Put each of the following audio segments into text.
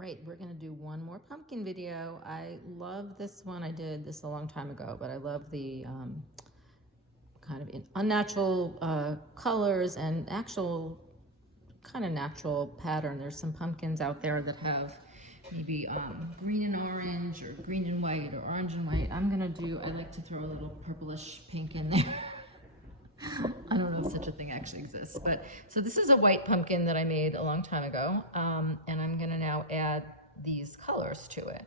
right, we're gonna do one more pumpkin video. I love this one. I did this a long time ago, but I love the kind of unnatural colors and actual kind of natural pattern. There's some pumpkins out there that have maybe green and orange or green and white or orange and white. I like to throw a little purplish pink in there. I don't know if such a thing actually exists, but so this is a white pumpkin that I made a long time ago, and I'm gonna now add these colors to it,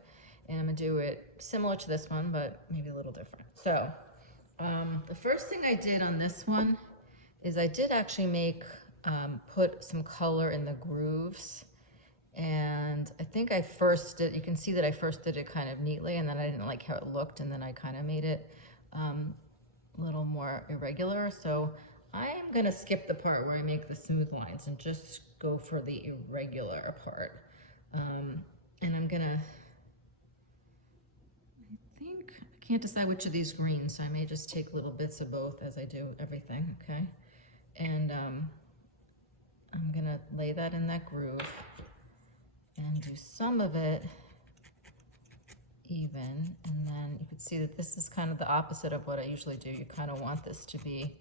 and I'm gonna do it similar to this one, but maybe a little different. So the first thing I did on this one is I did actually put some color in the grooves, and I think I first did, you can see that I first did it kind of neatly, and then I didn't like how it looked, and then I kind of made it a little more irregular. So I am gonna skip the part where I make the smooth lines and just go for the irregular part. And I'm gonna, I can't decide which of these greens, so I may just take little bits of both as I do everything, okay? And I'm gonna lay that in that groove and do some of it even, and then you can see that this is kind of the opposite of what I usually do. You kind of want this to be,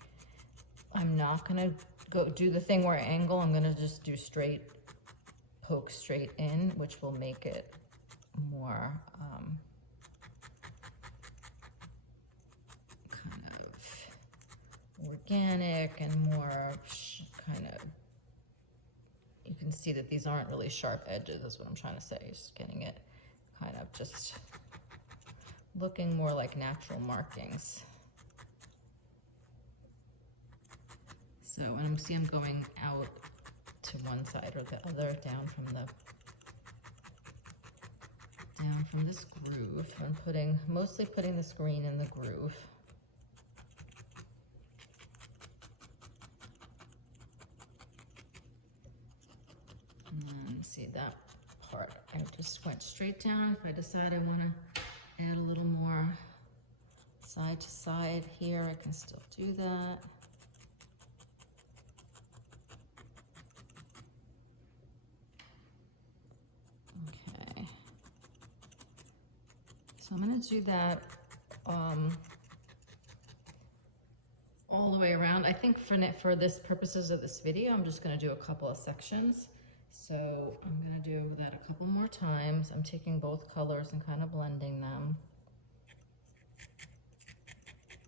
I'm not gonna go do the thing where I angle, I'm gonna just do straight, poke straight in, which will make it more kind of organic and more kind of, you can see that these aren't really sharp edges, is what I'm trying to say. Just getting it kind of just looking more like natural markings. So, and I'm going out to one side or the other, down from this groove. I'm mostly putting this green in the groove. And see that part, I just went straight down. If I decide I want to add a little more side to side here, I can still do that. Okay, so I'm going to do that all the way around. I think for this purposes of this video, I'm just going to do a couple of sections. So I'm going to do that a couple more times. I'm taking both colors and kind of blending them.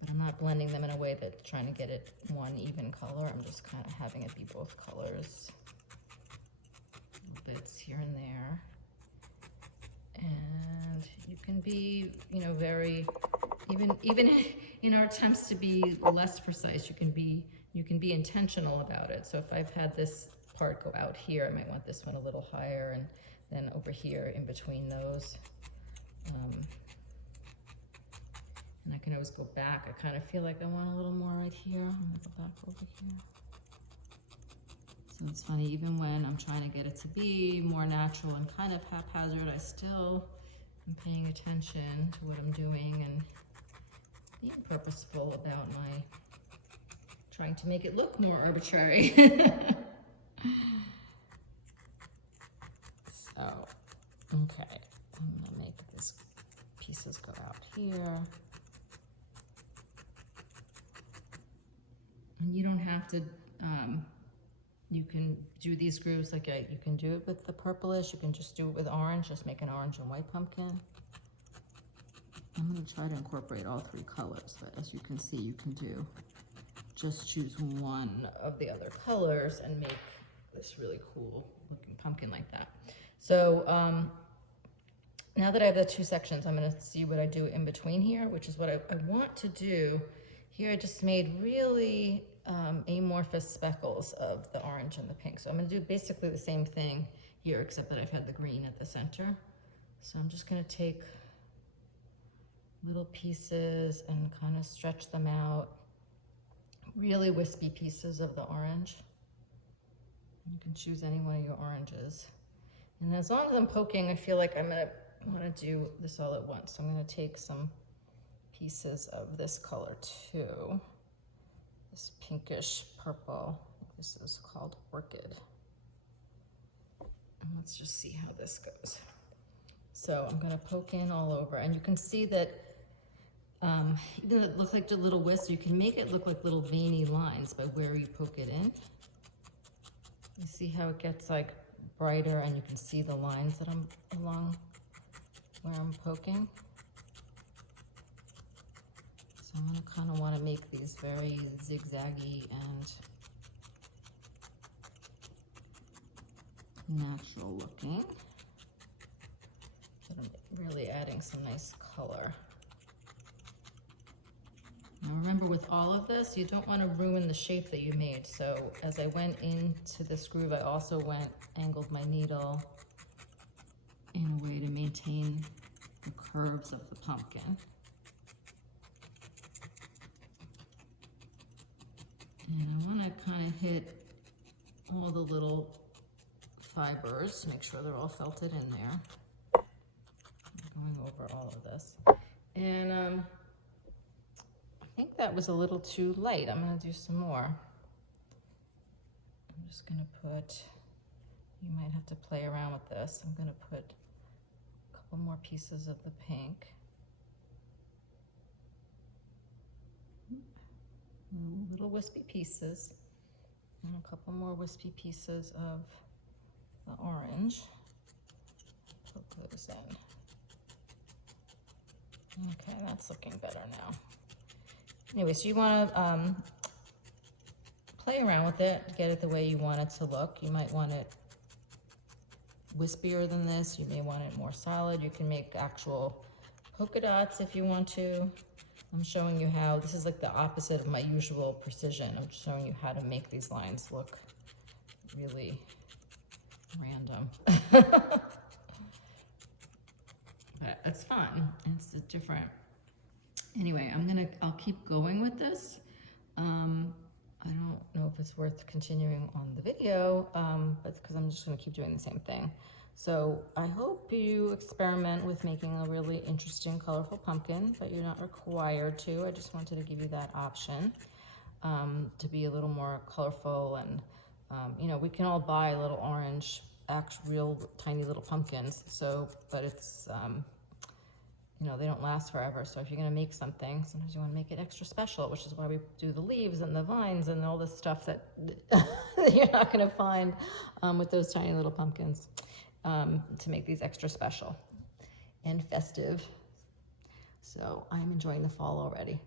But I'm not blending them in a way that's trying to get it one even color. I'm just kind of having it be both colors. Little bits here and there. And you can be, you know, very, even in our attempts to be less precise, you can be intentional about it. So if I've had this part go out here, I might want this one a little higher, and then over here in between those. And I can always go back. I kind of feel like I want a little more right here. I'm gonna go back over here. So it's funny, even when I'm trying to get it to be more natural and kind of haphazard, I still am paying attention to what I'm doing and being purposeful about my trying to make it look more arbitrary. So, okay, I'm gonna make these pieces go out here. And you don't have to, you can do these grooves like you can do it with the purplish, you can just do it with orange, just make an orange and white pumpkin. I'm gonna try to incorporate all three colors, but as you can see, you can just choose one of the other colors and make this really cool looking pumpkin like that. So now that I have the two sections, I'm gonna see what I do in between here, which is what I want to do. Here I just made really amorphous speckles of the orange and the pink. So I'm gonna do basically the same thing here, except that I've had the green at the center. So I'm just gonna take little pieces and kind of stretch them out. Really wispy pieces of the orange. You can choose any one of your oranges. And as long as I'm poking, I feel like I'm gonna wanna do this all at once. So I'm gonna take some pieces of this color too. This pinkish purple, this is called Orchid. And let's just see how this goes. So I'm gonna poke in all over, and you can see that even though it looks like the little wisps, you can make it look like little veiny lines by where you poke it in. You see how it gets like brighter, and you can see the lines that I'm along where I'm poking. So I'm gonna kind of want to make these very zigzaggy and natural looking. But I'm really adding some nice color. Now remember, with all of this, you don't want to ruin the shape that you made. So as I went into this groove, I also angled my needle in a way to maintain the curves of the pumpkin. And I want to kind of hit all the little fibers, make sure they're all felted in there. I'm going over all of this. And I think that was a little too light. I'm going to do some more. I'm just going to put, you might have to play around with this. I'm going to put a couple more pieces of the pink. Little wispy pieces. And a couple more wispy pieces of the orange. Poke those in. Okay, that's looking better now. Anyway, so you want to play around with it, get it the way you want it to look. You might want it wispier than this. You may want it more solid. You can make actual polka dots if you want to. I'm showing you how, this is like the opposite of my usual precision. I'm just showing you how to make these lines look really random. But it's fun. It's different. Anyway, I'll keep going with this. I don't know if it's worth continuing on the video, but because I'm just gonna keep doing the same thing. So I hope you experiment with making a really interesting, colorful pumpkin, but you're not required to. I just wanted to give you that option to be a little more colorful. And you know, we can all buy little orange, real tiny little pumpkins. So, but it's you know, they don't last forever. So if you're gonna make something, sometimes you wanna make it extra special, which is why we do the leaves and the vines and all this stuff that you're not gonna find with those tiny little pumpkins, to make these extra special and festive. So I'm enjoying the fall already.